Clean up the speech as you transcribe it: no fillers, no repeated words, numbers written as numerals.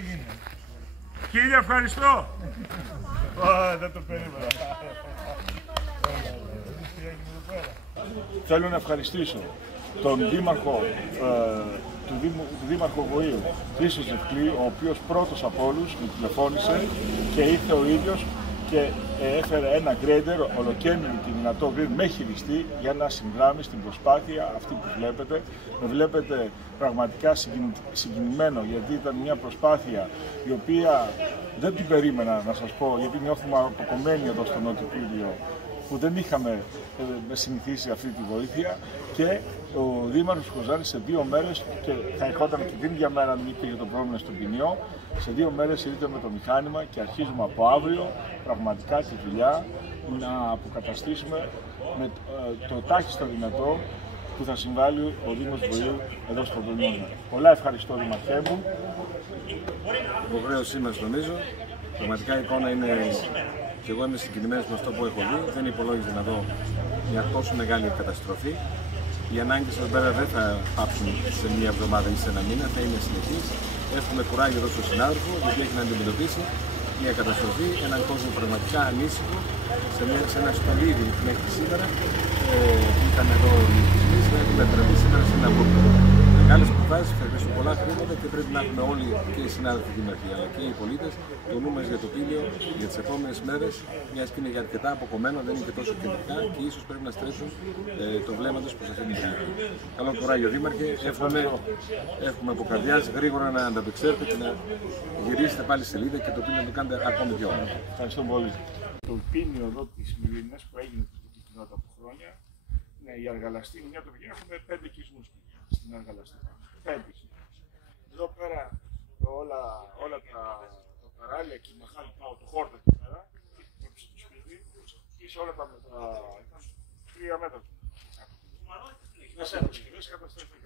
τι γίνεται. Χίλια ευχαριστώ. Δεν το περίμενα. Θέλω να ευχαριστήσω τον Δήμαρχο του Δήμαρχο Βοήου, Χρήστο Ζευκλή, ο οποίος πρώτος από όλους μου τηλεφώνησε και ήρθε ο ίδιος και έφερε ένα γκρέιντερ ολοκαίνουργο και δυνατό γκρέιντερ με χειριστή για να συνδράμει στην προσπάθεια αυτή που βλέπετε. Με βλέπετε πραγματικά συγκινημένο, γιατί ήταν μια προσπάθεια η οποία δεν την περίμενα, να σας πω, γιατί νιώθουμε αποκομμένοι εδώ στο Νότιο Πύλιο που δεν είχαμε συνηθίσει αυτή τη βοήθεια, και ο Δήμαρχος Κοζάνης σε 2 μέρες, και θα ερχόταν και την ίδια μέρα αν υπήρχε το πρόβλημα στον ποινιό, σε 2 μέρες ήρθε με το μηχάνημα και αρχίζουμε από αύριο πραγματικά τη δουλειά να αποκαταστήσουμε με το τάχιστο δυνατό που θα συμβάλλει ο Δήμος Βοήου εδώ στο Δήμο. Πολλά ευχαριστώ, Δημαρχέ μου. Η υποχρέωσή μας, νομίζω, πραγματικά η εικόνα είναι, και εγώ είμαι συγκινημένος με αυτό που έχω δει. Δεν υπολόγιζα να δω μια τόσο μεγάλη καταστροφή. Οι ανάγκες εδώ πέρα δεν θα πάψουν σε μια εβδομάδα ή σε ένα μήνα, θα είναι συνεχείς. Εύχομαι κουράγιο εδώ στον συνάδελφο, γιατί έχει να αντιμετωπίσει μια καταστροφή, έναν κόσμο πραγματικά ανήσυχο, σε ένα στολίδι μέχρι σήμερα. Ήταν εδώ οι οικισμοί, έχουν μετατραπεί σήμερα σε ένα βούρκο. Μεγάλες προτάσεις, θα χρειαστούν πολλά χρήματα και πρέπει να έχουμε όλοι, και οι συνάδελφοι δήμαρχοι αλλά και οι πολίτες, το νου μας για το Πύλιο για τις επόμενες μέρες, μιας και είναι αρκετά αποκομμένο, δεν είναι και τόσο κεντρικά και ίσως πρέπει να στρέψουν το βλέμμα τους προς αυτήν την περιοχή. Καλό κουράγιο, Δήμαρχε. Εύχομαι από καρδιάς γρήγορα να ανταπεξέλθετε και να γυρίσετε πάλι σελίδα και το Πύλιο να το κάνετε ακόμη πιο όμορφο. Ευχαριστώ πολύ. Το Πίνιο εδώ της Μυρίνας που έγινε πριν από χρόνια, είναι η Αργαλαστή, μια τοπική, έχουμε 5 οικισμούς στην Αργαλαστή. 5. Εδώ πέρα όλα τα παράλια και η μαχάλη πάω, το χόρτα εκεί πέρα, στο σπίτι, είσαι όλα τα 3 μέτρα. Μέσα καταστρέφει.